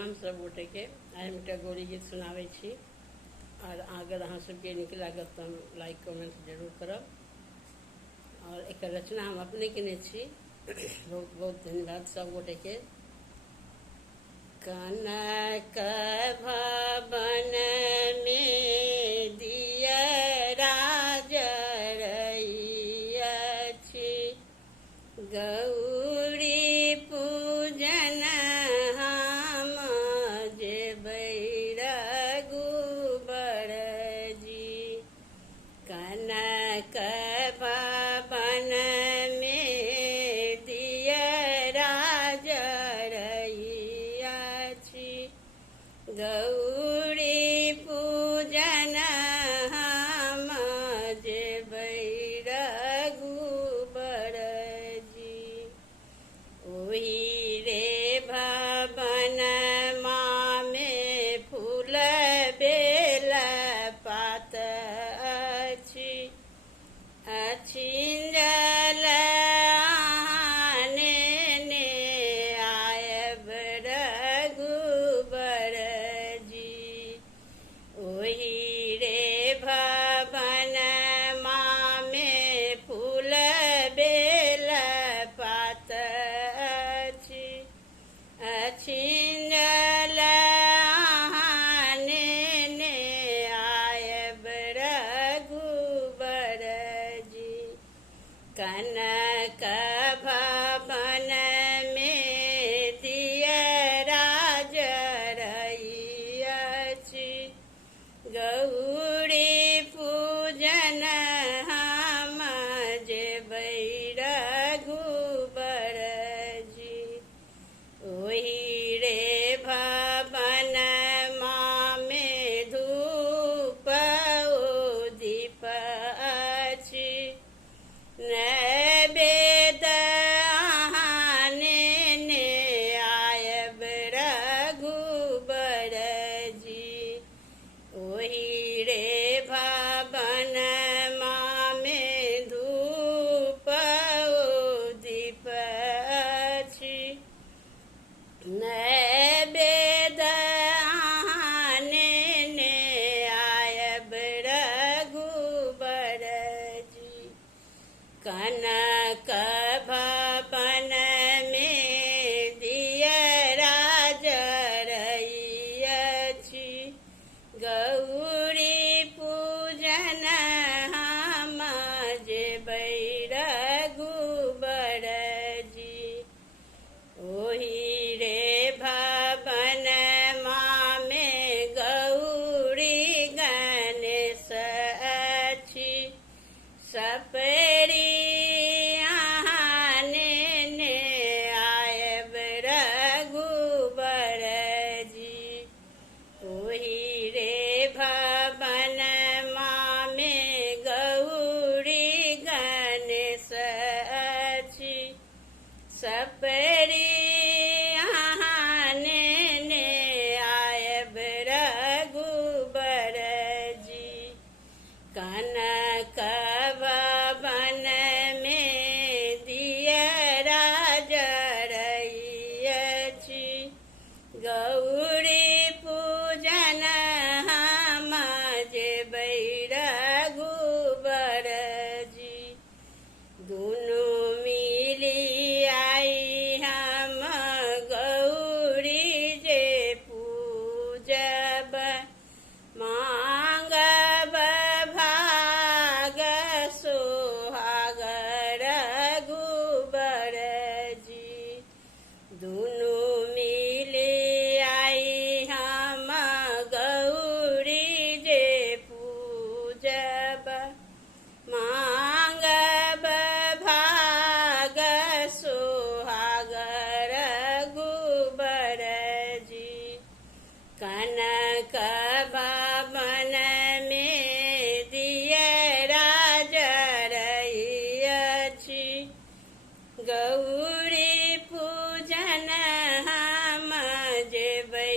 प्रणाम सब गोटे के। आइ हम एकटा गौरी गीत सुनाबै छी और अगर अहाँ सबके नीक लागत तो लाइक कमेंट जरूर करब। और एक रचना हम अपने केने छी। बहुत बहुत धन्यवाद सब गोटे के। कनक भवन में दियरा जरैअछि, गौरी पूजन हम जेबै रघुबर जी। कनक भवन में दियरा जरैअछि, गौरी पूजन हम जेबै रघुबर जी। ओहि रे भवन में फूल बेल पात अछि, अछिंजल आने आयब रघुबर जी। ओहि रे भवन में फूल बेल पात अछि, अछिंजल आने आयब रघुबर जी। कनक भवन में दियरा जरैअछि, गौरी पूजन हम जेबै रघुबर जी। ओहि रे भवन में धूप दीप अछि, नैवेद आने आयब रघुबर जी। ओहि रे भवन में धूप दीप अछि, नैवेद आने आयब रघुबर जी। कनक भवन में दियरा जरैअछि, गौरी पूजन हम जेबै रघुबर जी। ओहि रे भवन में गौरी गणेश अछि, सपरी आने आयब रघुबर जी। ओहि रे भवन में गौरी गणेश अछि, सपरी आने आयब रघुबर जी। कनक भवन में दियरा जरैअछि, गौरी पूजन हम जेबै रघुबर जी। दुनू मिली आई हम गौरी जे पूजब, मांगब भाग सोहाग रघुबर जी। दुनू मिली आई हम गौरी जे पूजब, मांगब भाग सोहाग रघुबर जी। कनक भवन में दियरा जरैअछि, गौरी पूजन हम जेबै